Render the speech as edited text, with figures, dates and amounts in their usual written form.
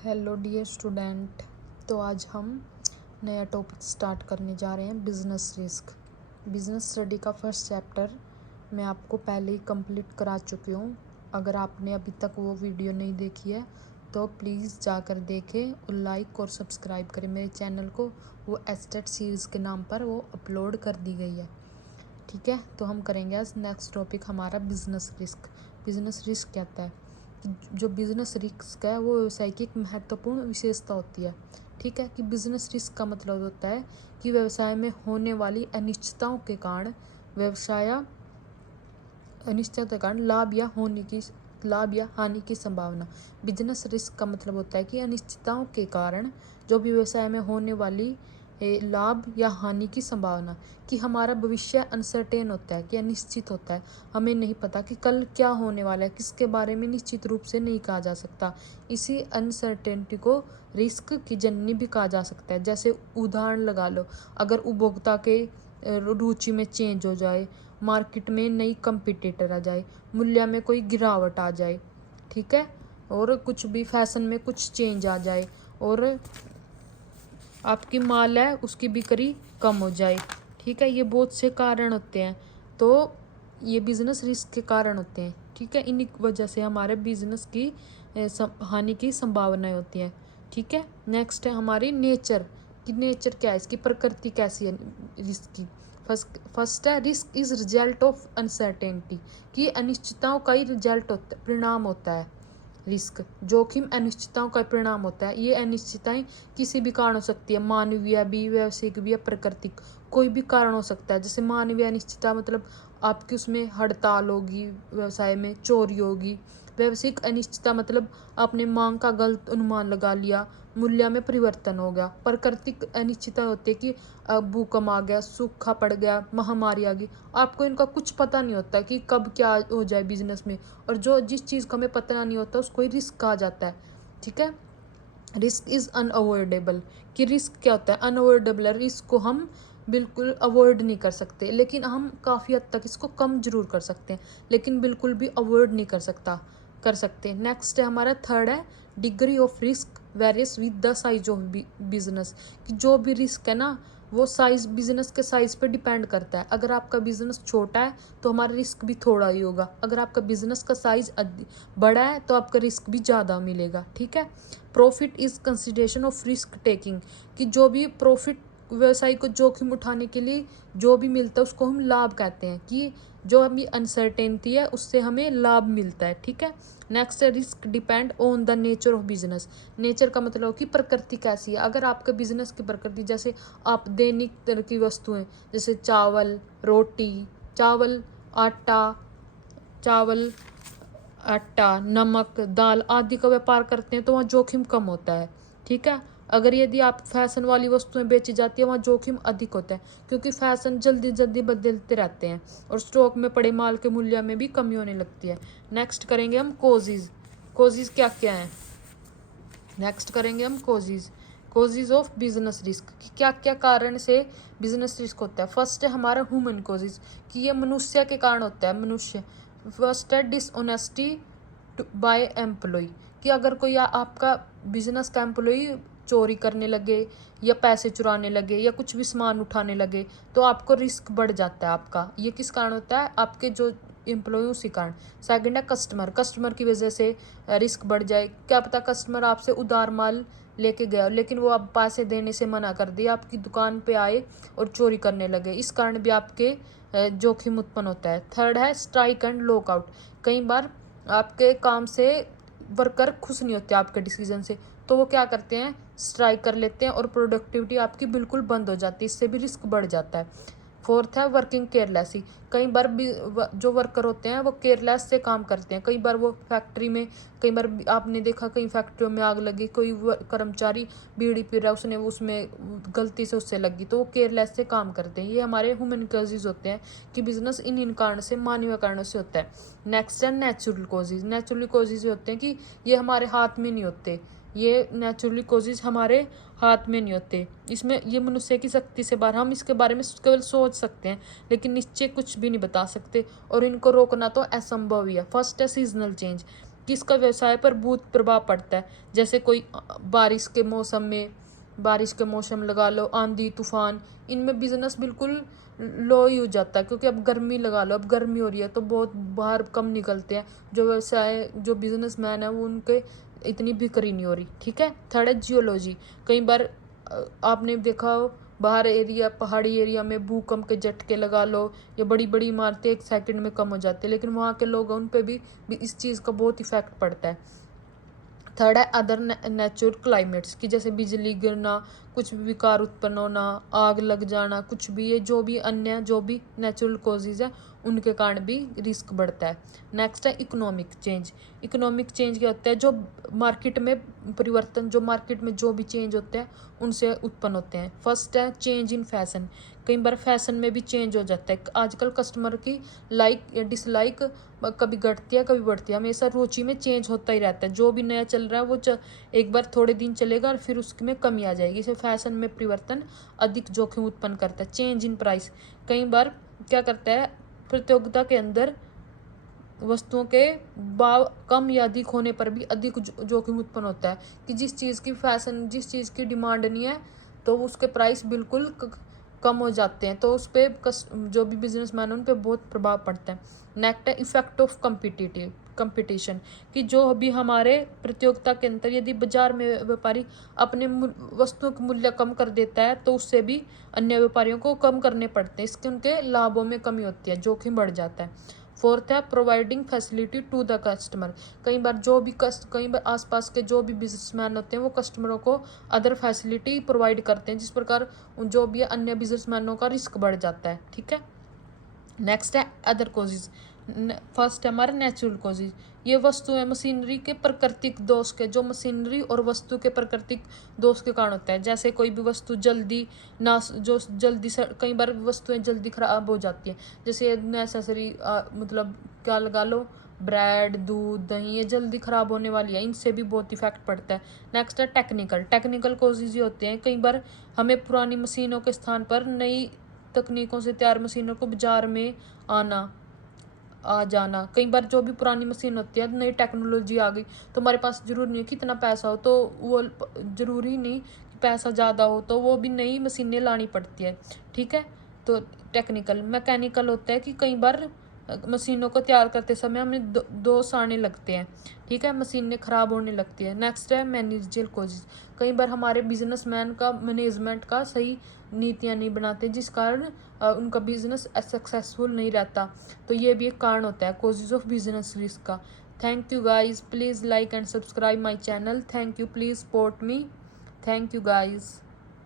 Hello dear student. तो आज हम नया टॉपिक स्टार्ट करने जा रहे हैं, बिज़नेस रिस्क। बिज़नेस स्टडी का फर्स्ट चैप्टर मैं आपको पहले ही कंप्लीट करा चुकी हूँ। अगर आपने अभी तक वो वीडियो नहीं देखी है तो प्लीज़ जाकर देखें और लाइक और सब्सक्राइब करें मेरे चैनल को। वो एस्टेट सीरीज़ के नाम पर वो अपलोड कर दी गई है। ठीक है, तो हम करेंगे आज नेक्स्ट टॉपिक हमारा बिज़नेस रिस्क। बिज़नेस रिस्क कहता है कि जो बिज़नेस रिस्क है वो व्यवसाय की एक महत्वपूर्ण विशेषता होती है। ठीक है, कि बिज़नेस रिस्क का मतलब होता है कि व्यवसाय में होने वाली अनिश्चितताओं के कारण अनिश्चितता के कारण लाभ या हानि की संभावना। बिजनेस रिस्क का मतलब होता है कि अनिश्चितताओं के कारण जो भी व्यवसाय में होने वाली लाभ या हानि की संभावना, कि हमारा भविष्य अनसर्टेन होता है, कि अनिश्चित होता है। हमें नहीं पता कि कल क्या होने वाला है, किसके बारे में निश्चित रूप से नहीं कहा जा सकता। इसी अनसर्टेनिटी को रिस्क की जननी भी कहा जा सकता है। जैसे उदाहरण लगा लो, अगर उपभोक्ता के रुचि में चेंज हो जाए, मार्केट में नई कंपटीटर आ जाए, मूल्य में कोई गिरावट आ जाए, ठीक है, और कुछ भी फैशन में कुछ चेंज आ जाए, और आपकी माल है उसकी बिक्री कम हो जाए। ठीक है, ये बहुत से कारण होते हैं। तो ये बिजनेस रिस्क के कारण होते हैं। ठीक है, इन्हीं वजह से हमारे बिजनेस की हानि की संभावनाएं होती हैं। ठीक है, नेक्स्ट है हमारी नेचर। कि नेचर क्या है, इसकी प्रकृति कैसी है रिस्क की। फर्स्ट है risk is result of uncertainty. कि अनिश्चितताओं का ही रिजल्ट होता है, परिणाम होता है। रिस्क जोखिम अनिश्चितताओं का परिणाम होता है। ये अनिश्चितताएं किसी भी कारण हो सकती है, मानवीय भी, व्यवसायिक भी या प्राकृतिक, कोई भी कारण हो सकता है। जैसे मानवीय अनिश्चितता मतलब आपकी उसमें हड़ताल होगी, व्यवसाय में चोरी होगी। व्यवसायिक अनिश्चितता मतलब आपने मांग का गलत अनुमान लगा लिया, मूल्य में परिवर्तन हो गया। प्राकृतिक अनिश्चितता होती है कि भूकंप आ गया, सूखा पड़ गया, महामारी आ गई। आपको इनका कुछ पता नहीं होता कि कब क्या हो जाए बिजनेस में, और जो जिस चीज़ का हमें पता नहीं होता उसको ही रिस्क कहा जाता है। ठीक है, रिस्क इज़ अनअवॉइडेबल। कि रिस्क क्या होता है, अनअवॉइडेबल है। रिस्क को हम बिल्कुल अवॉइड नहीं कर सकते, लेकिन हम काफ़ी हद तक इसको कम जरूर कर सकते हैं, लेकिन बिल्कुल भी अवॉइड नहीं कर सकते। नेक्स्ट है हमारा थर्ड है degree of risk various with the size of business. कि जो भी रिस्क है ना वो साइज, बिजनेस के साइज पे डिपेंड करता है। अगर आपका बिजनेस छोटा है तो हमारा रिस्क भी थोड़ा ही होगा। अगर आपका बिजनेस का साइज बड़ा है तो आपका रिस्क भी ज़्यादा मिलेगा। ठीक है, profit is consideration of risk taking. कि जो भी प्रॉफिट व्यवसाय को जोखिम उठाने के लिए जो भी मिलता है उसको हम लाभ कहते हैं। कि जो हमें अनसर्टेनिटी है उससे हमें लाभ मिलता है। ठीक है, नेक्स्ट है risk depend on the nature of business. Nature का मतलब कि प्रकृति कैसी है। अगर आपके बिजनेस की प्रकृति, जैसे आप दैनिक तरह की वस्तुएं, जैसे चावल, रोटी, चावल, आटा, चावल, आटा, नमक, दाल आदि का व्यापार करते हैं तो वहाँ जोखिम कम होता है। ठीक है, अगर यदि आप फैशन वाली वस्तुएं बेची जाती है वहाँ जोखिम अधिक होता है, क्योंकि फैशन जल्दी जल्दी बदलते रहते हैं और स्टॉक में पड़े माल के मूल्य में भी कमी होने लगती है। नेक्स्ट करेंगे हम कोजिज। कोजिज क्या क्या है, नेक्स्ट करेंगे हम कोजिज ऑफ बिजनेस रिस्क। क्या क्या कारण से बिजनेस रिस्क होता है। फर्स्ट है हमारा ह्यूमन कोजिज। कि ये मनुष्य के कारण होता है, मनुष्य। फर्स्ट है डिसऑनेस्टी बाय एम्प्लॉय। कि अगर कोई आपका बिजनेस का एम्प्लॉय चोरी करने लगे या पैसे चुराने लगे या कुछ भी सामान उठाने लगे तो आपको रिस्क बढ़ जाता है आपका। ये किस कारण होता है, आपके जो एम्प्लॉय उसी कारण। सेकंड है कस्टमर की वजह से रिस्क बढ़ जाए। क्या पता कस्टमर आपसे उधार माल लेके गया लेकिन वो आप पैसे देने से मना कर दिया, आपकी दुकान पे आए और चोरी करने लगे, इस कारण भी आपके जोखिम उत्पन्न होता है। थर्ड है स्ट्राइक एंड लॉकआउट। कई बार आपके काम से वर्कर खुश नहीं होते आपके डिसीजन से, तो वो क्या करते हैं, स्ट्राइक कर लेते हैं और प्रोडक्टिविटी आपकी बिल्कुल बंद हो जाती है, इससे भी रिस्क बढ़ जाता है। फोर्थ है वर्किंग केयरलेसी। कई बार भी जो वर्कर होते हैं वो केयरलेस से काम करते हैं। कई बार वो फैक्ट्री में, कई बार आपने देखा कई फैक्ट्रियों में आग लगी, कोई कर्मचारी बीड़ी पी रहा है, उसने उसमें गलती से उससे लगी, तो वो केयरलेस से काम करते हैं। ये हमारे ह्यूमन कॉजेज होते हैं कि बिजनेस इन कारण से, मानवीय कारणों से होता है। नेक्स्ट है नेचुरल कॉजेज। नेचुरल कॉजेज होते हैं कि ये हमारे हाथ में नहीं होते, ये नेचुरली कॉजेज हमारे हाथ में नहीं होते। इसमें ये मनुष्य की शक्ति से बाहर, हम इसके बारे में केवल सोच सकते हैं लेकिन निश्चय कुछ भी नहीं बता सकते, और इनको रोकना तो असंभव ही है। फर्स्ट है सीजनल चेंज। किसका व्यवसाय पर बहुत प्रभाव पड़ता है, जैसे कोई बारिश के मौसम लगा लो, आंधी तूफान, इनमें बिजनेस बिल्कुल लो ही हो जाता है, क्योंकि अब गर्मी लगा लो, अब गर्मी हो रही है तो बहुत बाहर कम निकलते हैं, जो बिजनेसमैन है वो उनके इतनी बिक्री नहीं हो रही। ठीक है। थर्ड है जियोलॉजी। कई बार आपने देखा हो बाहर एरिया, पहाड़ी एरिया में भूकंप के झटके लगा लो या बड़ी बड़ी इमारतें 1 सेकंड में कम हो जाती है, लेकिन वहाँ के लोग उन पे भी इस चीज़ का बहुत इफेक्ट पड़ता है। थर्ड है अदर नेचुरल क्लाइमेट्स, कि जैसे बिजली गिरना, कुछ भी विकार उत्पन्न होना, आग लग जाना, कुछ भी, ये जो भी नेचुरल कॉजेज है उनके कारण भी रिस्क बढ़ता है। नेक्स्ट है इकोनॉमिक चेंज। इकोनॉमिक चेंज क्या होता है, जो मार्केट में परिवर्तन, जो मार्केट में जो भी चेंज होते हैं उनसे उत्पन्न होते हैं। फर्स्ट है चेंज इन फैशन। कई बार फैशन में भी चेंज हो जाता है। आजकल कस्टमर की लाइक या डिसलाइक कभी घटती है कभी बढ़ती है, हमेशा रुचि में चेंज होता ही रहता है। जो भी नया चल रहा है वो एक बार थोड़े दिन चलेगा और फिर उसमें कमी आ जाएगी। इसे फैशन में परिवर्तन अधिक जोखिम उत्पन्न करता है। चेंज इन प्राइस, कई बार क्या करता है, प्रतियोगिता के अंदर वस्तुओं के भाव कम या अधिक होने पर भी अधिक जोखिम उत्पन्न होता है, कि जिस चीज़ की डिमांड नहीं है तो उसके प्राइस बिल्कुल कम हो जाते हैं, तो उस पर जो भी बिजनेसमैन है उन पर बहुत प्रभाव पड़ता है। नेक्स्ट है इफेक्ट ऑफ कंपटीशन, कि जो भी हमारे प्रतियोगिता के अंतर, यदि बाजार में व्यापारी अपने वस्तुओं का मूल्य कम कर देता है तो उससे भी अन्य व्यापारियों को कम करने पड़ते हैं, इसके उनके लाभों में कमी होती है, जोखिम बढ़ जाता है। फोर्थ है providing facility to the customer. कई बार आसपास के जो भी बिजनेसमैन होते हैं वो कस्टमरों को अदर फैसिलिटी प्रोवाइड करते हैं, जिस प्रकार जो भी अन्य बिजनेसमैनों का रिस्क बढ़ जाता है। ठीक है। नेक्स्ट है अदर कॉजेज। फर्स्ट है हमारे नेचुरल कॉजेज। ये वस्तु है मशीनरी के प्राकृतिक दोष के, जो मशीनरी और वस्तु के प्राकृतिक दोष के कारण होता है, जैसे कोई भी वस्तु कई बार वस्तुएं जल्दी खराब हो जाती है, जैसे नेसेसरी मतलब क्या लगा लो, ब्रेड, दूध, दही, ये जल्दी खराब होने वाली है, इनसे भी बहुत इफेक्ट पड़ता है। नेक्स्ट है टेक्निकल कॉजेज ये होते हैं, कई बार हमें पुरानी मशीनों के स्थान पर नई तकनीकों से तैयार मशीनों को बाजार में आ जाना। कई बार जो भी पुरानी मशीन होती है, नई टेक्नोलॉजी आ गई तो हमारे पास जरूरी नहीं कि इतना पैसा हो, तो वो जरूरी नहीं कि पैसा ज़्यादा हो तो वो भी नई मशीनें लानी पड़ती है। ठीक है। तो मैकेनिकल होता है कि कई बार मशीनों को तैयार करते समय हमें दोष आने लगते हैं। ठीक है। मशीनें खराब होने लगती है। नेक्स्ट है मैनेजरियल कॉजेज। कई बार हमारे बिजनेसमैन का मैनेजमेंट का सही नीतियाँ नहीं बनाते, जिस कारण उनका बिजनेस सक्सेसफुल नहीं रहता, तो ये भी एक कारण होता है कॉजेज ऑफ बिजनेस रिस्क का। Thank you guys, please like and subscribe my channel. Thank you, please support me. Thank you guys.